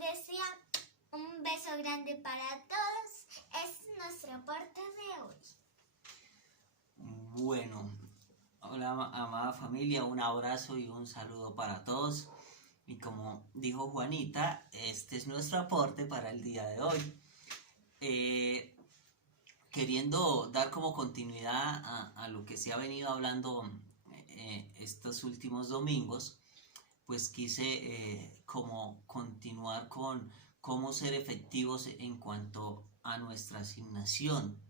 bendición. Un beso grande para todos. Es nuestro aporte de hoy. Bueno, hola amada familia, un abrazo y un saludo para todos. Y como dijo Juanita, este es nuestro aporte para el día de hoy. Queriendo dar como continuidad a lo que se ha venido hablando estos últimos domingos, pues quise como continuar con cómo ser efectivos en cuanto a nuestra asignación.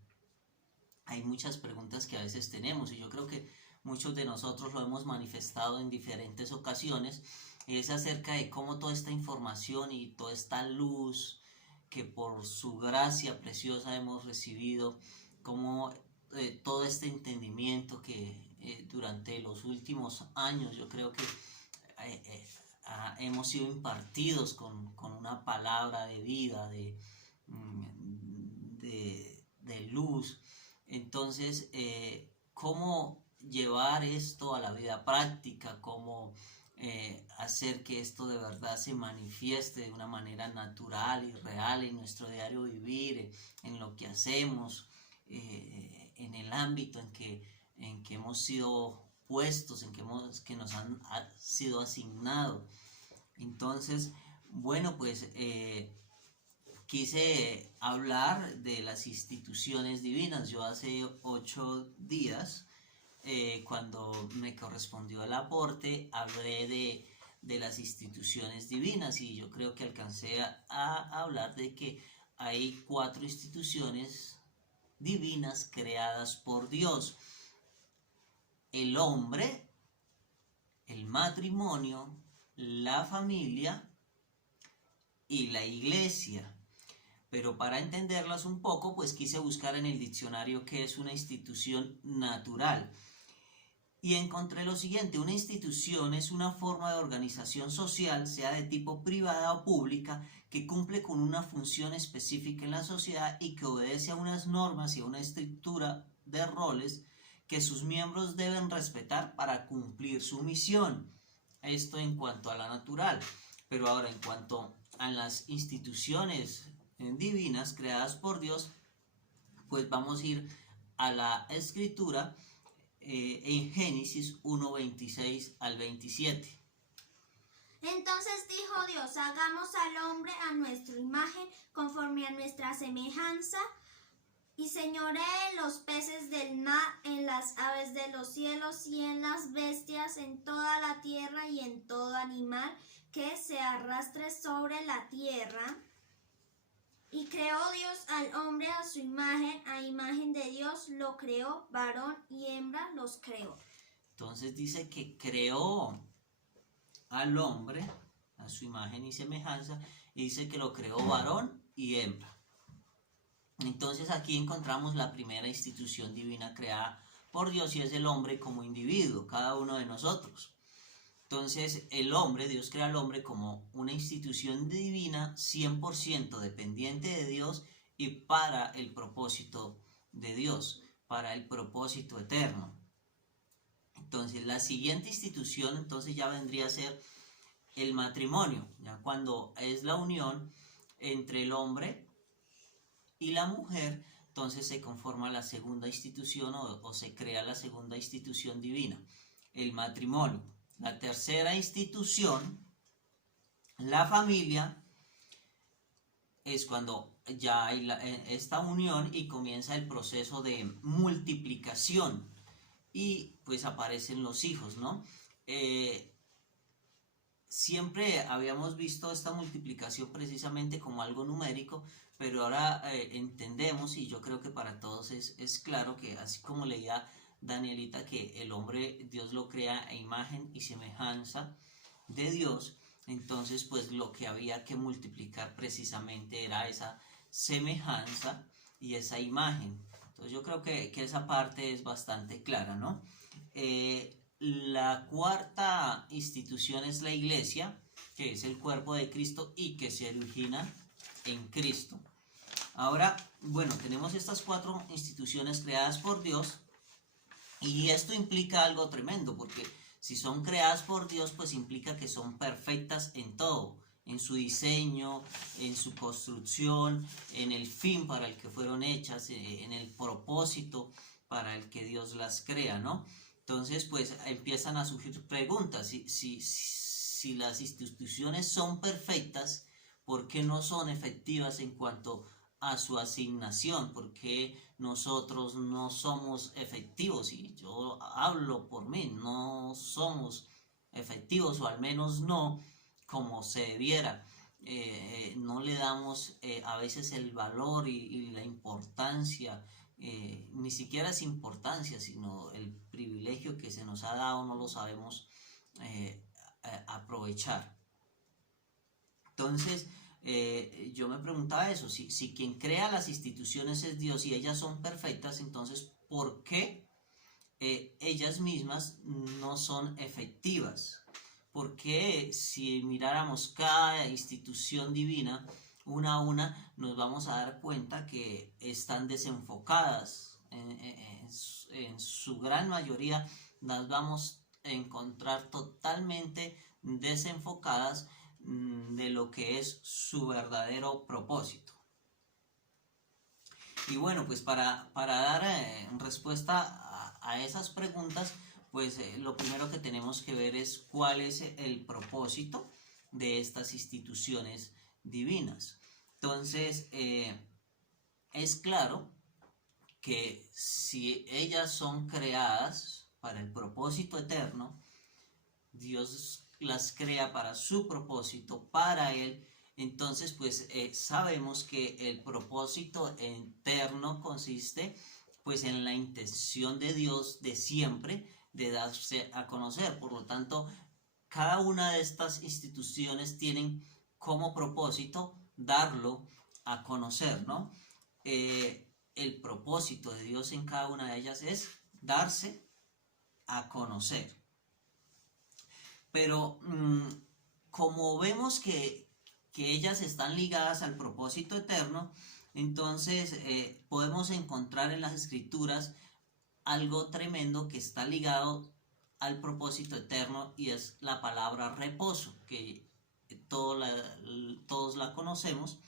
Hay muchas preguntas que a veces tenemos y yo creo que muchos de nosotros lo hemos manifestado en diferentes ocasiones, y es acerca de cómo toda esta información y toda esta luz que por su gracia preciosa hemos recibido, como todo este entendimiento que durante los últimos años yo creo que hemos sido impartidos con una palabra de vida, de luz. Entonces, ¿cómo llevar esto a la vida práctica? ¿Cómo hacer que esto de verdad se manifieste de una manera natural y real en nuestro diario vivir, en lo que hacemos, en el ámbito en que hemos sido puestos, que nos han sido asignados? Entonces, bueno, pues quise hablar de las instituciones divinas. Yo hace 8 días, cuando me correspondió el aporte, hablé de las instituciones divinas, y yo creo que alcancé a hablar de que hay 4 instituciones divinas creadas por Dios: el hombre, el matrimonio, la familia y la iglesia. Pero para entenderlas un poco, pues quise buscar en el diccionario qué es una institución natural. Y encontré lo siguiente: una institución es una forma de organización social, sea de tipo privada o pública, que cumple con una función específica en la sociedad y que obedece a unas normas y a una estructura de roles que sus miembros deben respetar para cumplir su misión. Esto en cuanto a la natural. Pero ahora, en cuanto a las instituciones divinas creadas por Dios, pues vamos a ir a la escritura en Génesis 1, 26 al 27. Entonces dijo Dios: hagamos al hombre a nuestra imagen, conforme a nuestra semejanza, y señoree en los peces del mar, en las aves de los cielos y en las bestias, en toda la tierra y en todo animal que se arrastre sobre la tierra. Y creó Dios al hombre a su imagen, a imagen de Dios lo creó, varón y hembra los creó. Entonces dice que creó al hombre a su imagen y semejanza, y dice que lo creó varón y hembra. Entonces aquí encontramos la primera institución divina creada por Dios, y es el hombre como individuo, cada uno de nosotros. Entonces el hombre, Dios crea al hombre como una institución divina 100% dependiente de Dios y para el propósito de Dios, para el propósito eterno. Entonces la siguiente institución entonces ya vendría a ser el matrimonio, ya cuando es la unión entre el hombre y la mujer. Entonces se conforma la segunda institución o se crea la segunda institución divina, el matrimonio. La tercera institución, la familia, es cuando ya hay esta unión y comienza el proceso de multiplicación y pues aparecen los hijos, ¿no? Siempre habíamos visto esta multiplicación precisamente como algo numérico, pero ahora entendemos, y yo creo que para todos es claro, que así como leía Danielita, que el hombre Dios lo crea a imagen y semejanza de Dios, entonces pues lo que había que multiplicar precisamente era esa semejanza y esa imagen. Entonces yo creo que esa parte es bastante clara, ¿no? La cuarta institución es la iglesia, que es el cuerpo de Cristo y que se origina en Cristo. Ahora, bueno, tenemos estas 4 instituciones creadas por Dios, y esto implica algo tremendo, porque si son creadas por Dios, pues implica que son perfectas en todo, en su diseño, en su construcción, en el fin para el que fueron hechas, en el propósito para el que Dios las crea, ¿no? Entonces, pues empiezan a surgir preguntas. Si las instituciones son perfectas, ¿por qué no son efectivas en cuanto a su asignación? ¿Por qué nosotros no somos efectivos? Y yo hablo por mí, no somos efectivos, o al menos no como se debiera. No le damos a veces el valor y la importancia, ni siquiera es importancia, sino el privilegio que se nos ha dado, no lo sabemos aprovechar. Entonces, yo me preguntaba eso, si quien crea las instituciones es Dios y ellas son perfectas, entonces, ¿por qué ellas mismas no son efectivas? Porque si miráramos cada institución divina una a una, nos vamos a dar cuenta que están desenfocadas. En su gran mayoría las vamos a encontrar totalmente desenfocadas de lo que es su verdadero propósito. Y bueno, pues para dar respuesta a esas preguntas, pues lo primero que tenemos que ver es cuál es el propósito de estas instituciones divinas. Entonces, es claro que si ellas son creadas para el propósito eterno, Dios las crea para su propósito, para Él, entonces pues sabemos que el propósito eterno consiste pues en la intención de Dios de siempre de darse a conocer. Por lo tanto, cada una de estas instituciones tienen como propósito darlo a conocer, ¿no? El propósito de Dios en cada una de ellas es darse a conocer. Pero como vemos que ellas están ligadas al propósito eterno, entonces podemos encontrar en las Escrituras algo tremendo que está ligado al propósito eterno, y es la palabra reposo, que todos la conocemos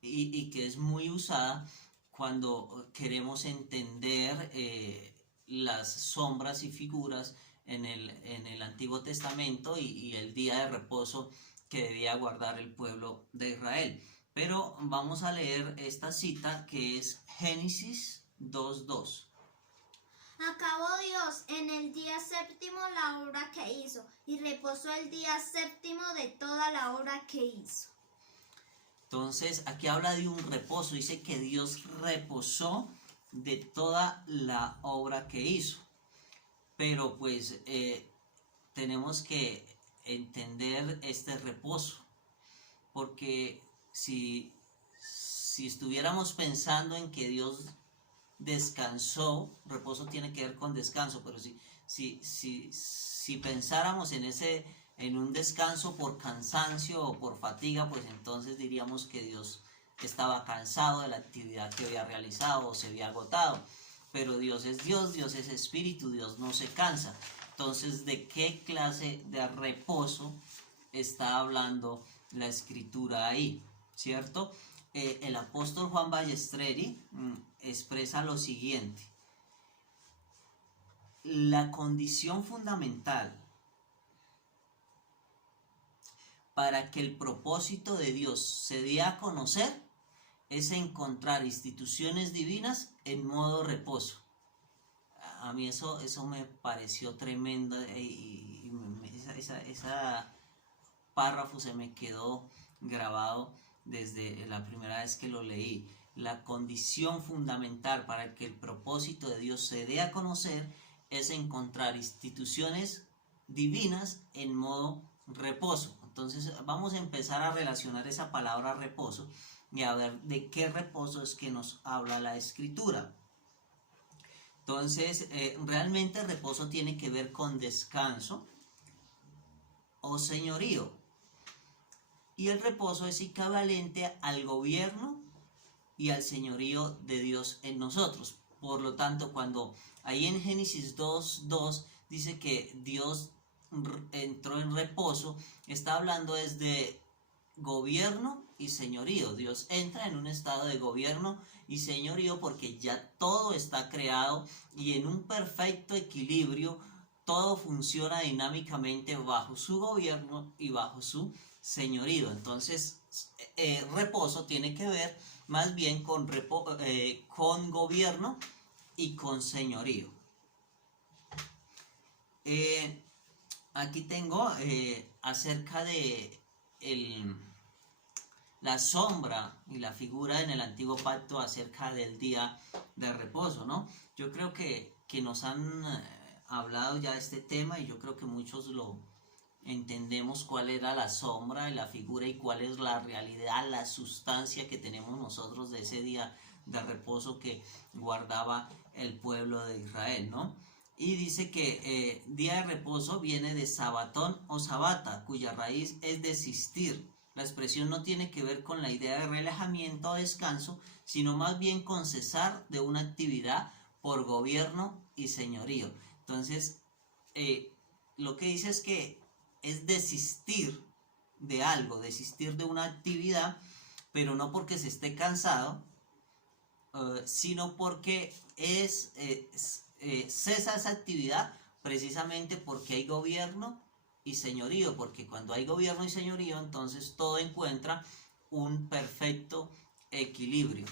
y que es muy usada cuando queremos entender las sombras y figuras en el Antiguo Testamento y el día de reposo que debía guardar el pueblo de Israel. Pero vamos a leer esta cita que es Génesis 2:2. Acabó Dios en el día séptimo la obra que hizo, y reposó el día séptimo de toda la obra que hizo. Entonces, aquí habla de un reposo, dice que Dios reposó de toda la obra que hizo. Pero pues tenemos que entender este reposo, porque si estuviéramos pensando en que Dios descansó, reposo tiene que ver con descanso, pero si pensáramos en un descanso por cansancio o por fatiga, pues entonces diríamos que Dios estaba cansado de la actividad que había realizado o se había agotado. Pero Dios es Dios, Dios es espíritu, Dios no se cansa. Entonces, ¿de qué clase de reposo está hablando la Escritura ahí? ¿Cierto? El apóstol Juan Ballestreri expresa lo siguiente: la condición fundamental para que el propósito de Dios se dé a conocer es encontrar instituciones divinas en modo reposo. A mí eso me pareció tremendo, y esa párrafo se me quedó grabado desde la primera vez que lo leí. La condición fundamental para que el propósito de Dios se dé a conocer es encontrar instituciones divinas en modo reposo. Entonces vamos a empezar a relacionar esa palabra reposo y a ver de qué reposo es que nos habla la Escritura. Entonces, realmente el reposo tiene que ver con descanso o señorío. Y el reposo es equivalente al gobierno y al señorío de Dios en nosotros. Por lo tanto, cuando ahí en Génesis 2:2 dice que Dios entró en reposo, está hablando desde gobierno y señorío. Dios entra en un estado de gobierno y señorío porque ya todo está creado y en un perfecto equilibrio todo funciona dinámicamente bajo su gobierno y bajo su señorío. Entonces, reposo tiene que ver más bien con gobierno y con señorío. Aquí tengo acerca de la sombra y la figura en el antiguo pacto acerca del día de reposo, ¿no? Yo creo que nos han hablado ya de este tema y yo creo que muchos lo entendemos cuál era la sombra y la figura y cuál es la realidad, la sustancia que tenemos nosotros de ese día de reposo que guardaba el pueblo de Israel, ¿no? Y dice que día de reposo viene de sabatón o sabata, cuya raíz es desistir. La expresión no tiene que ver con la idea de relajamiento o descanso, sino más bien con cesar de una actividad por gobierno y señorío. Entonces, lo que dice es que es desistir de algo, desistir de una actividad, pero no porque se esté cansado, sino porque cesa esa actividad precisamente porque hay gobierno y señorío, porque cuando hay gobierno y señorío, entonces todo encuentra un perfecto equilibrio.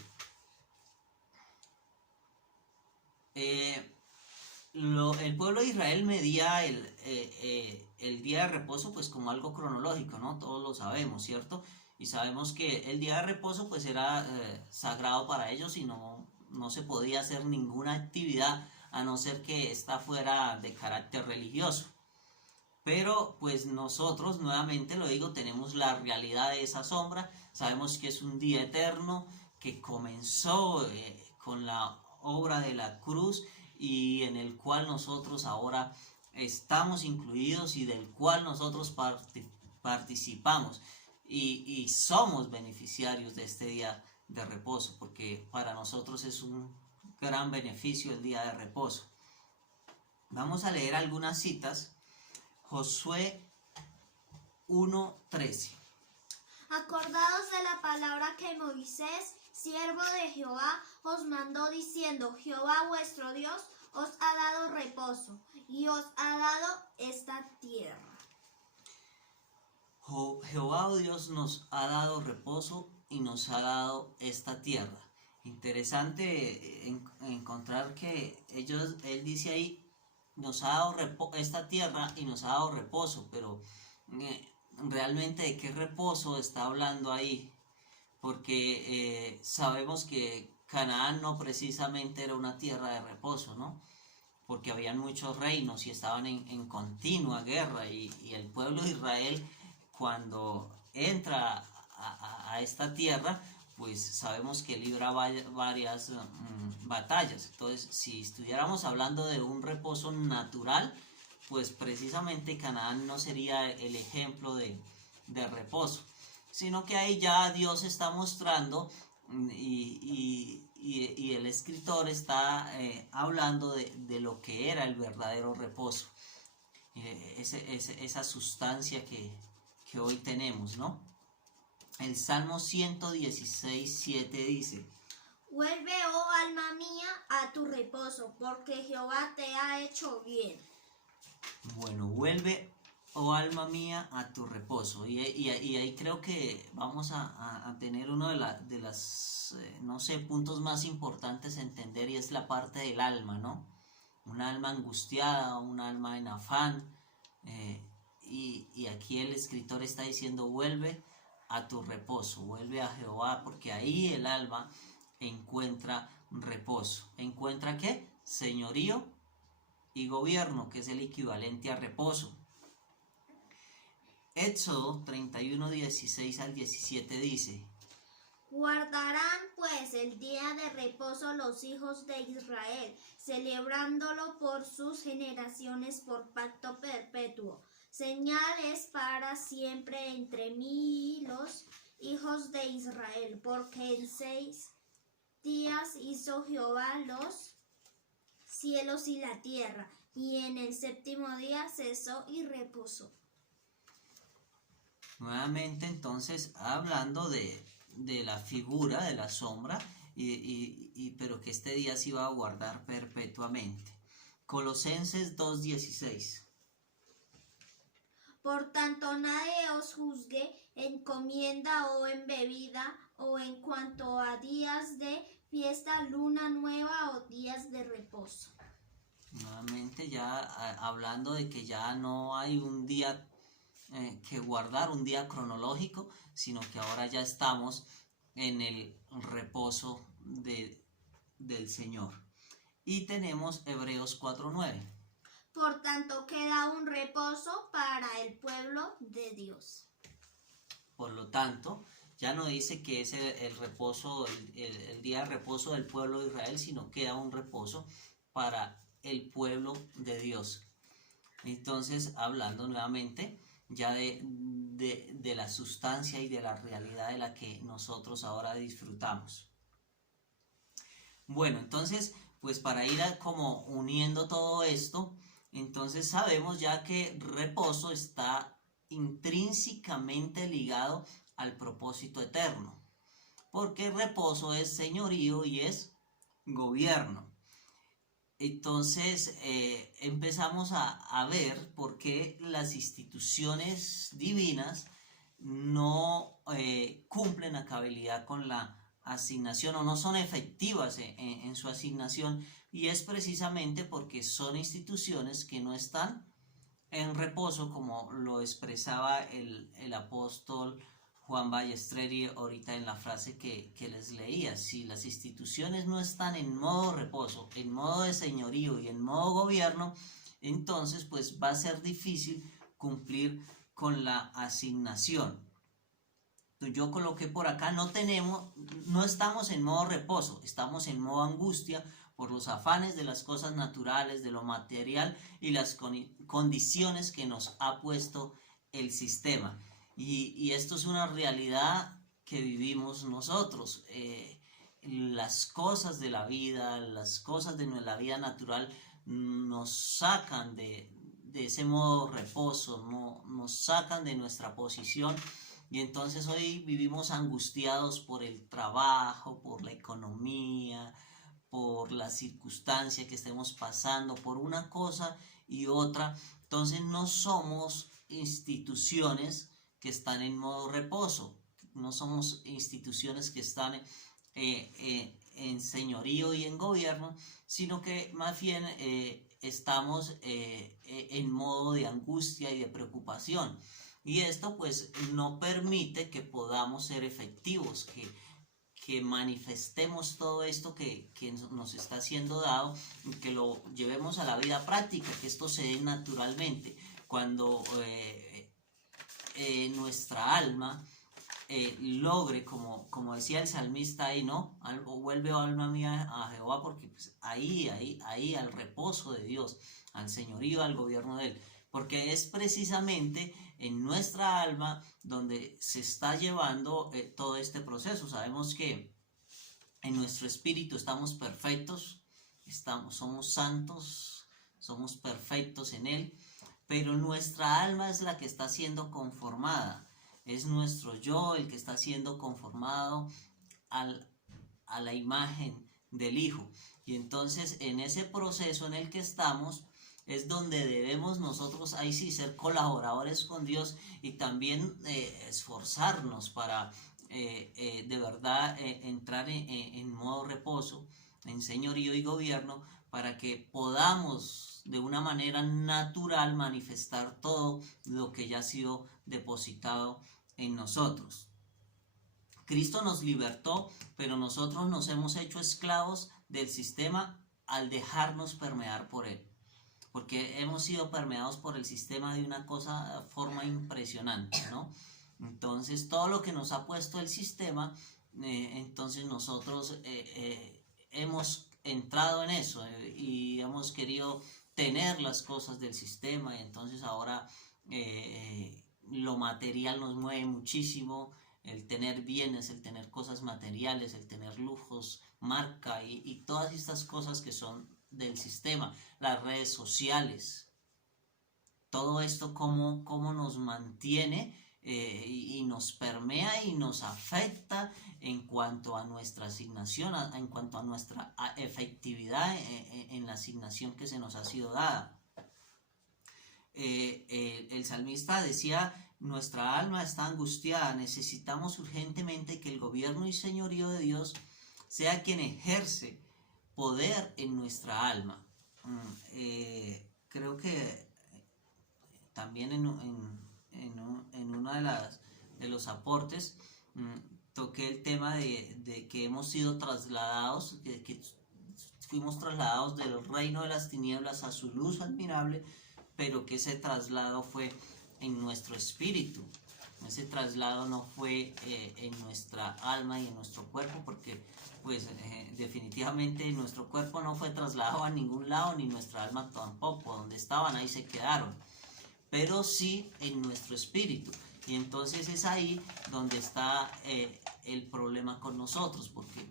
El pueblo de Israel medía el día de reposo pues como algo cronológico, ¿no? Todos lo sabemos, ¿cierto? Y sabemos que el día de reposo pues era sagrado para ellos y no se podía hacer ninguna actividad a no ser que ésta fuera de carácter religioso. Pero pues nosotros, nuevamente lo digo, tenemos la realidad de esa sombra, sabemos que es un día eterno que comenzó con la obra de la cruz y en el cual nosotros ahora estamos incluidos y del cual nosotros participamos y somos beneficiarios de este día de reposo, porque para nosotros es un gran beneficio el día de reposo. Vamos a leer algunas citas. Josué 1:13. Acordaos de la palabra que Moisés, siervo de Jehová, os mandó diciendo: Jehová vuestro Dios os ha dado reposo y os ha dado esta tierra. Jehová Dios nos ha dado reposo y nos ha dado esta tierra. Interesante encontrar que él dice ahí, nos ha dado esta tierra y nos ha dado reposo, pero realmente de qué reposo está hablando ahí, porque sabemos que Canaán no precisamente era una tierra de reposo, ¿no? Porque habían muchos reinos y estaban en continua guerra y el pueblo de Israel cuando entra a esta tierra pues sabemos que libra varias batallas. Entonces, si estuviéramos hablando de un reposo natural, pues precisamente Canaán no sería el ejemplo de reposo, sino que ahí ya Dios está mostrando y el escritor está hablando de lo que era el verdadero reposo, esa sustancia que hoy tenemos, ¿no? El Salmo 116:7 dice: Vuelve, oh alma mía, a tu reposo, porque Jehová te ha hecho bien. Bueno, vuelve, oh alma mía, a tu reposo. Y ahí creo que vamos a tener uno de las no sé, puntos más importantes a entender, y es la parte del alma, ¿no? Un alma angustiada, un alma en afán. Y aquí el escritor está diciendo: vuelve a tu reposo, vuelve a Jehová, porque ahí el alma encuentra reposo. ¿Encuentra qué? Señorío y gobierno, que es el equivalente a reposo. Éxodo 31:16-17 dice: Guardarán pues el día de reposo los hijos de Israel, celebrándolo por sus generaciones por pacto perpetuo. Señales para siempre entre mí y los hijos de Israel, porque en 6 días hizo Jehová los cielos y la tierra, y en el séptimo día cesó y reposó. Nuevamente entonces hablando de la figura, de la sombra, pero que este día se iba a guardar perpetuamente. Colosenses 2:16. Por tanto, nadie os juzgue en comienda o en bebida o en cuanto a días de fiesta, luna nueva o días de reposo. Nuevamente ya hablando de que ya no hay un día que guardar, un día cronológico, sino que ahora ya estamos en el reposo del Señor. Y tenemos Hebreos 4:9. Por tanto, queda un reposo para el pueblo de Dios. Por lo tanto, ya no dice que es el reposo, el día de reposo del pueblo de Israel, sino queda un reposo para el pueblo de Dios. Entonces, hablando nuevamente ya de la sustancia y de la realidad de la que nosotros ahora disfrutamos. Bueno, entonces, pues para ir como uniendo todo esto, entonces sabemos ya que reposo está intrínsecamente ligado al propósito eterno, porque reposo es señorío y es gobierno. Entonces empezamos a ver por qué las instituciones divinas no cumplen a cabalidad con la asignación o no son efectivas en su asignación, y es precisamente porque son instituciones que no están en reposo, como lo expresaba el apóstol Juan Ballestretti ahorita en la frase que les leía. Si las instituciones no están en modo reposo, en modo de señorío y en modo gobierno, entonces pues va a ser difícil cumplir con la asignación. Yo coloqué por acá, no estamos en modo reposo, estamos en modo angustia por los afanes de las cosas naturales, de lo material y las condiciones que nos ha puesto el sistema. Y esto es una realidad que vivimos nosotros. Las cosas de la vida, las cosas de la vida natural nos sacan de ese modo reposo, nos sacan de nuestra posición. Y entonces hoy vivimos angustiados por el trabajo, por la economía, por la circunstancia que estemos pasando, por una cosa y otra. Entonces no somos instituciones que están en modo reposo, no somos instituciones que están en señorío y en gobierno, sino que más bien estamos en modo de angustia y de preocupación. Y esto pues no permite que podamos ser efectivos, que manifestemos todo esto que nos está siendo dado, que lo llevemos a la vida práctica, que esto se dé naturalmente. Cuando nuestra alma logre, como decía el salmista ahí, ¿no? Vuelve alma mía a Jehová, porque pues, ahí al reposo de Dios, al señorío, al gobierno de Él. Porque es precisamente en nuestra alma donde se está llevando todo este proceso. Sabemos que en nuestro espíritu estamos perfectos, somos santos, somos perfectos en Él, pero nuestra alma es la que está siendo conformada. Es nuestro yo el que está siendo conformado a la imagen del Hijo. Y entonces en ese proceso en el que estamos, es donde debemos nosotros ahí sí ser colaboradores con Dios y también esforzarnos para de verdad entrar en modo reposo, en señorío y gobierno, para que podamos de una manera natural manifestar todo lo que ya ha sido depositado en nosotros. Cristo nos libertó, pero nosotros nos hemos hecho esclavos del sistema al dejarnos permear por él. Porque hemos sido permeados por el sistema de una forma impresionante, ¿no? Entonces, todo lo que nos ha puesto el sistema, entonces nosotros hemos entrado en eso y hemos querido tener las cosas del sistema, y entonces ahora lo material nos mueve muchísimo, el tener bienes, el tener cosas materiales, el tener lujos, marca y todas estas cosas que son del sistema, las redes sociales, todo esto cómo nos mantiene y nos permea y nos afecta en cuanto a nuestra asignación, en cuanto a nuestra efectividad en la asignación que se nos ha sido dada. El salmista decía: nuestra alma está angustiada, necesitamos urgentemente que el gobierno y señorío de Dios sea quien ejerce poder en nuestra alma. Creo que también en uno de los aportes toqué el tema de que hemos sido trasladados, que fuimos trasladados del reino de las tinieblas a su luz admirable, pero que ese traslado fue en nuestro espíritu. Ese traslado no fue en nuestra alma y en nuestro cuerpo, porque pues definitivamente nuestro cuerpo no fue trasladado a ningún lado, ni nuestra alma tampoco. Donde estaban, ahí se quedaron, pero sí en nuestro espíritu. Y entonces es ahí donde está el problema con nosotros, porque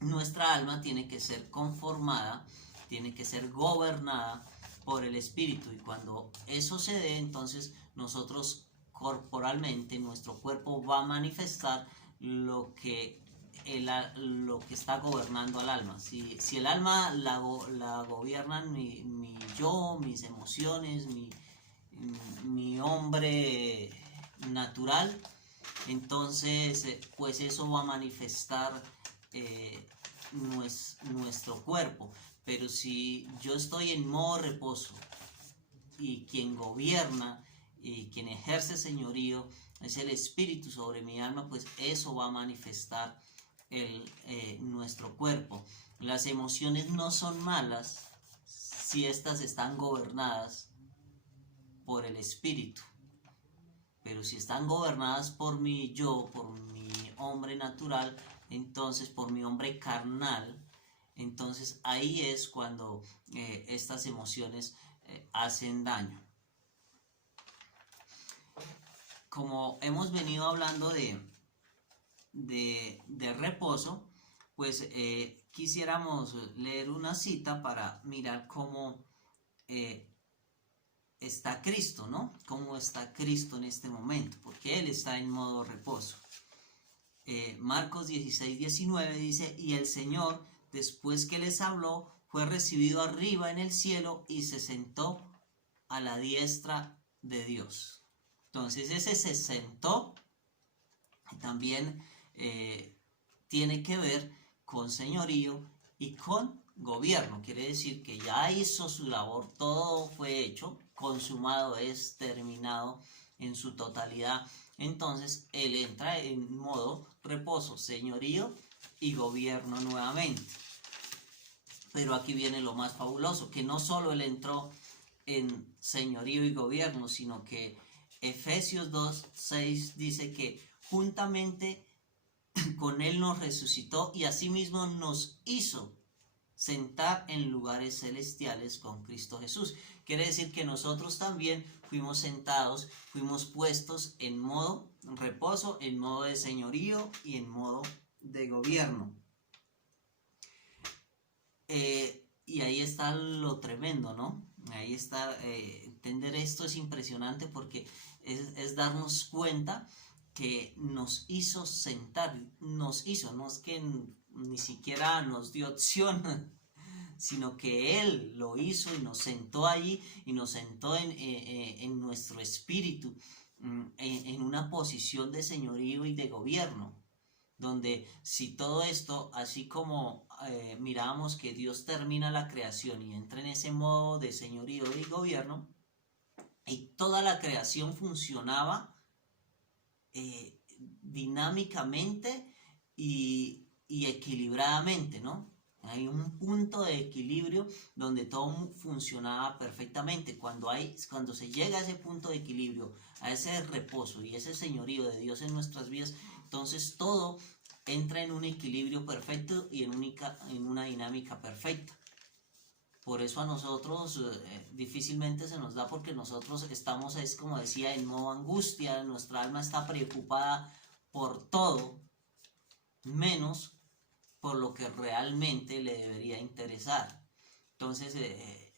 nuestra alma tiene que ser conformada, tiene que ser gobernada por el espíritu, y cuando eso se dé, entonces nosotros corporalmente, nuestro cuerpo va a manifestar lo que está gobernando al alma. Si el alma la gobiernan mi yo, mis emociones, mi hombre natural, entonces pues eso va a manifestar nuestro cuerpo. Pero si yo estoy en modo reposo y quien gobierna y quien ejerce señorío es el espíritu sobre mi alma, pues eso va a manifestar nuestro cuerpo. Las emociones no son malas si estas están gobernadas por el espíritu, pero si están gobernadas por mi yo, por mi hombre natural, entonces por mi hombre carnal, entonces ahí es cuando estas emociones hacen daño. Como hemos venido hablando de reposo, pues quisiéramos leer una cita para mirar cómo está Cristo, ¿no? Cómo está Cristo en este momento, porque Él está en modo reposo. Marcos 16:19 dice: y el Señor, después que les habló, fue recibido arriba en el cielo y se sentó a la diestra de Dios. Entonces ese se sentó también tiene que ver con señorío y con gobierno. Quiere decir que ya hizo su labor, todo fue hecho, consumado es, terminado en su totalidad. Entonces él entra en modo reposo, señorío y gobierno nuevamente. Pero aquí viene lo más fabuloso, que no solo él entró en señorío y gobierno, sino que Efesios 2:6 dice que juntamente con él nos resucitó y asimismo nos hizo sentar en lugares celestiales con Cristo Jesús. Quiere decir que nosotros también fuimos sentados, fuimos puestos en modo reposo, en modo de señorío y en modo de gobierno. Y ahí está lo tremendo, ¿no? Ahí está, entender esto es impresionante, porque es darnos cuenta que nos hizo sentar, nos hizo, no es que ni siquiera nos dio opción, sino que Él lo hizo y nos sentó allí y nos sentó en nuestro espíritu, en una posición de señorío y de gobierno, donde si todo esto, así como miramos que Dios termina la creación y entra en ese modo de señorío y gobierno, y toda la creación funcionaba dinámicamente y equilibradamente, ¿no? Hay un punto de equilibrio donde todo funcionaba perfectamente. Cuando se llega a ese punto de equilibrio, a ese reposo y ese señorío de Dios en nuestras vidas, entonces todo entra en un equilibrio perfecto y en una dinámica perfecta. Por eso a nosotros difícilmente se nos da, porque nosotros estamos, es como decía, en modo angustia. Nuestra alma está preocupada por todo, menos por lo que realmente le debería interesar. Entonces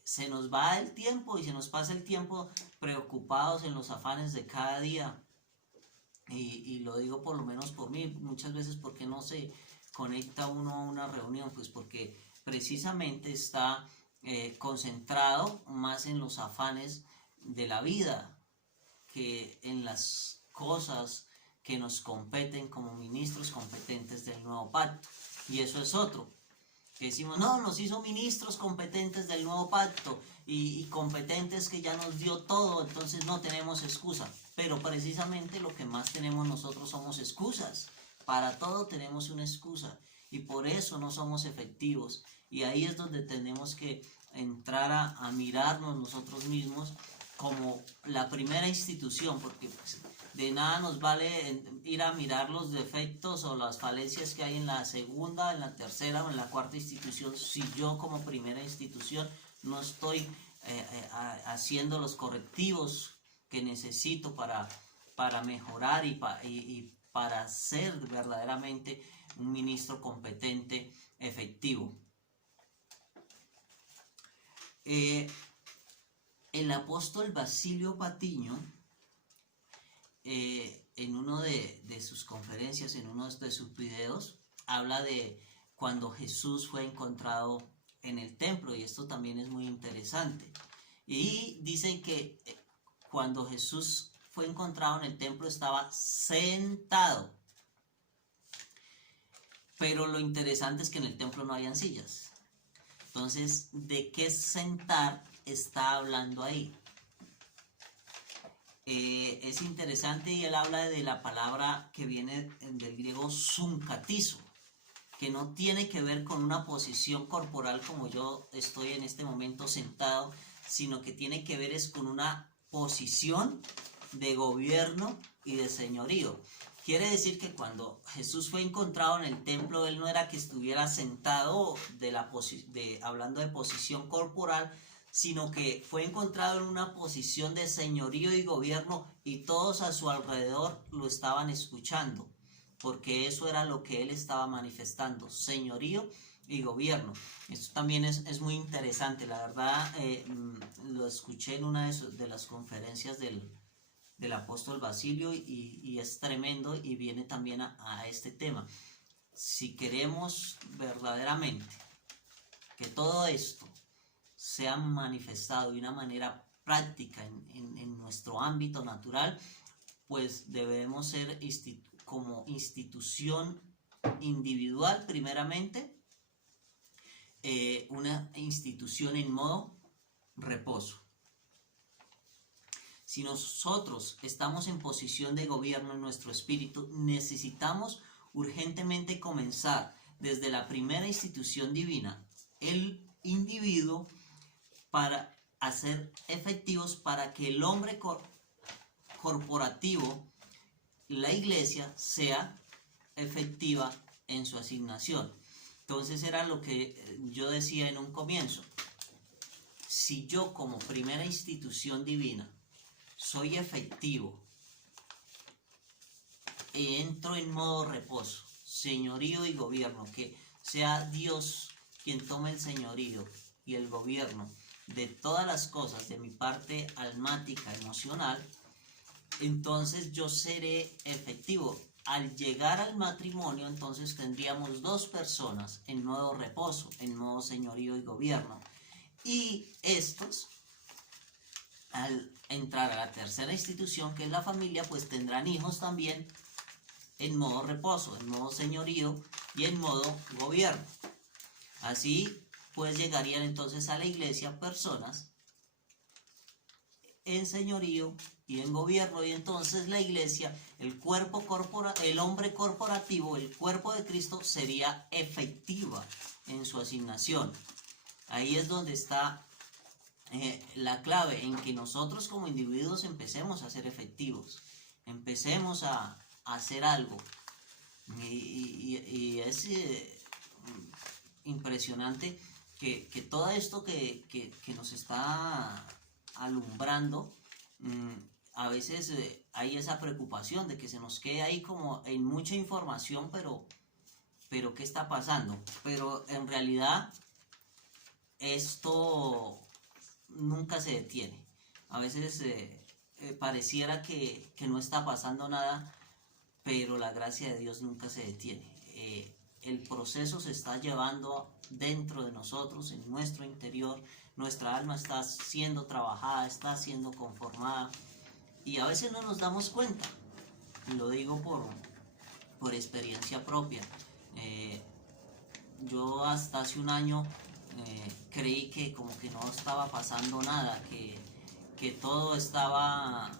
se nos va el tiempo y se nos pasa el tiempo preocupados en los afanes de cada día, y lo digo por lo menos por mí, muchas veces porque no se conecta uno a una reunión, pues porque precisamente está concentrado más en los afanes de la vida que en las cosas que nos competen como ministros competentes del nuevo pacto. Y eso es otro, que decimos, no, nos hizo ministros competentes del nuevo pacto y competentes que ya nos dio todo, entonces no tenemos excusa. Pero precisamente lo que más tenemos nosotros somos excusas. Para todo tenemos una excusa y por eso no somos efectivos. Y ahí es donde tenemos que entrar a mirarnos nosotros mismos como la primera institución, porque pues, de nada nos vale ir a mirar los defectos o las falencias que hay en la segunda, en la tercera o en la cuarta institución, si yo como primera institución no estoy haciendo los correctivos que necesito para mejorar y para ser verdaderamente un ministro competente, efectivo. El apóstol Basilio Patiño, en una de sus conferencias, en uno de sus videos, habla de cuando Jesús fue encontrado en el templo, y esto también es muy interesante. Y dice que cuando Jesús fue encontrado en el templo estaba sentado. Pero lo interesante es que en el templo no habían sillas. Entonces, ¿de qué sentar está hablando ahí? Es interesante, y él habla de la palabra que viene del griego sunkatizo, que no tiene que ver con una posición corporal como yo estoy en este momento sentado, sino que tiene que ver es con una posición de gobierno y de señorío. Quiere decir que cuando Jesús fue encontrado en el templo, él no era que estuviera sentado hablando de posición corporal, sino que fue encontrado en una posición de señorío y gobierno, y todos a su alrededor lo estaban escuchando, porque eso era lo que él estaba manifestando, señorío y gobierno. Esto también es muy interesante, la verdad. Lo escuché en una de las conferencias del apóstol Basilio y es tremendo, y viene también a este tema. Si queremos verdaderamente que todo esto sea manifestado de una manera práctica en nuestro ámbito natural, pues debemos ser como institución individual primeramente, una institución en modo reposo. Si nosotros estamos en posición de gobierno en nuestro espíritu, necesitamos urgentemente comenzar desde la primera institución divina, el individuo, para hacer efectivos para que el hombre corporativo, la iglesia, sea efectiva en su asignación. Entonces era lo que yo decía en un comienzo. Si yo como primera institución divina soy efectivo, entro en modo reposo, señorío y gobierno, que sea Dios quien tome el señorío y el gobierno de todas las cosas, de mi parte almática, emocional, entonces yo seré efectivo. Al llegar al matrimonio, entonces tendríamos dos personas en modo reposo, en modo señorío y gobierno. Y estos, al entrar a la tercera institución, que es la familia, pues tendrán hijos también en modo reposo, en modo señorío y en modo gobierno. Así pues llegarían entonces a la iglesia personas en señorío y en gobierno, y entonces la iglesia, el hombre corporativo, el cuerpo de Cristo, sería efectiva en su asignación. Ahí es donde está la clave, en que nosotros como individuos empecemos a ser efectivos, empecemos a hacer algo. Y es impresionante que todo esto que nos está alumbrando, a veces hay esa preocupación de que se nos quede ahí como en mucha información, pero ¿qué está pasando? Pero en realidad esto nunca se detiene. A veces pareciera que no está pasando nada, pero la gracia de Dios nunca se detiene. El proceso se está llevando dentro de nosotros, en nuestro interior. Nuestra alma está siendo trabajada, está siendo conformada y a veces no nos damos cuenta. Lo digo por experiencia propia. Yo hasta hace un año creí que como que no estaba pasando nada, que todo estaba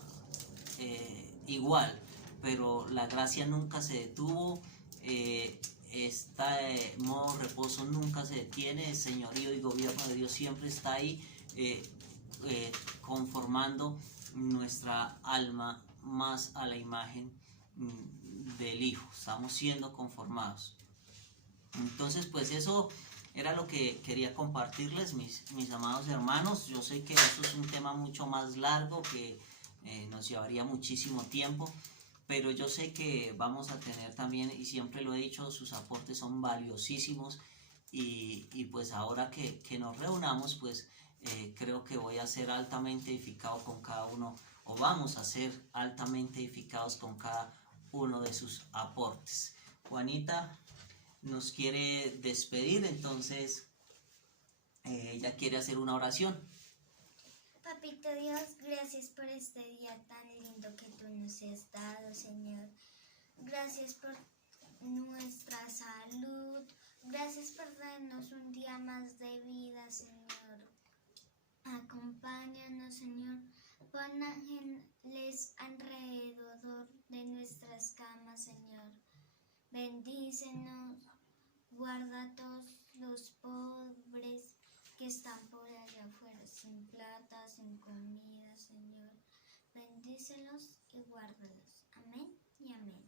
igual, pero la gracia nunca se detuvo. Este modo reposo nunca se detiene. El señorío y gobierno de Dios siempre está ahí, conformando nuestra alma más a la imagen del Hijo. Estamos siendo conformados. Entonces, pues eso era lo que quería compartirles, mis amados hermanos. Yo sé que esto es un tema mucho más largo, que nos llevaría muchísimo tiempo, pero yo sé que vamos a tener también, y siempre lo he dicho, sus aportes son valiosísimos, y pues ahora que nos reunamos, pues creo que voy a ser altamente edificado con cada uno, o vamos a ser altamente edificados con cada uno de sus aportes. Juanita nos quiere despedir, entonces ella quiere hacer una oración. Papito Dios, gracias por este día tan lindo que tú nos has dado, Señor. Gracias por nuestra salud. Gracias por darnos un día más de vida, Señor. Acompáñanos, Señor. Pon ángeles alrededor de nuestras camas, Señor. Bendícenos. Guarda a todos los pobres que están por allá afuera, sin plata, sin comida, Señor. Bendícelos y guárdalos. Amén y amén.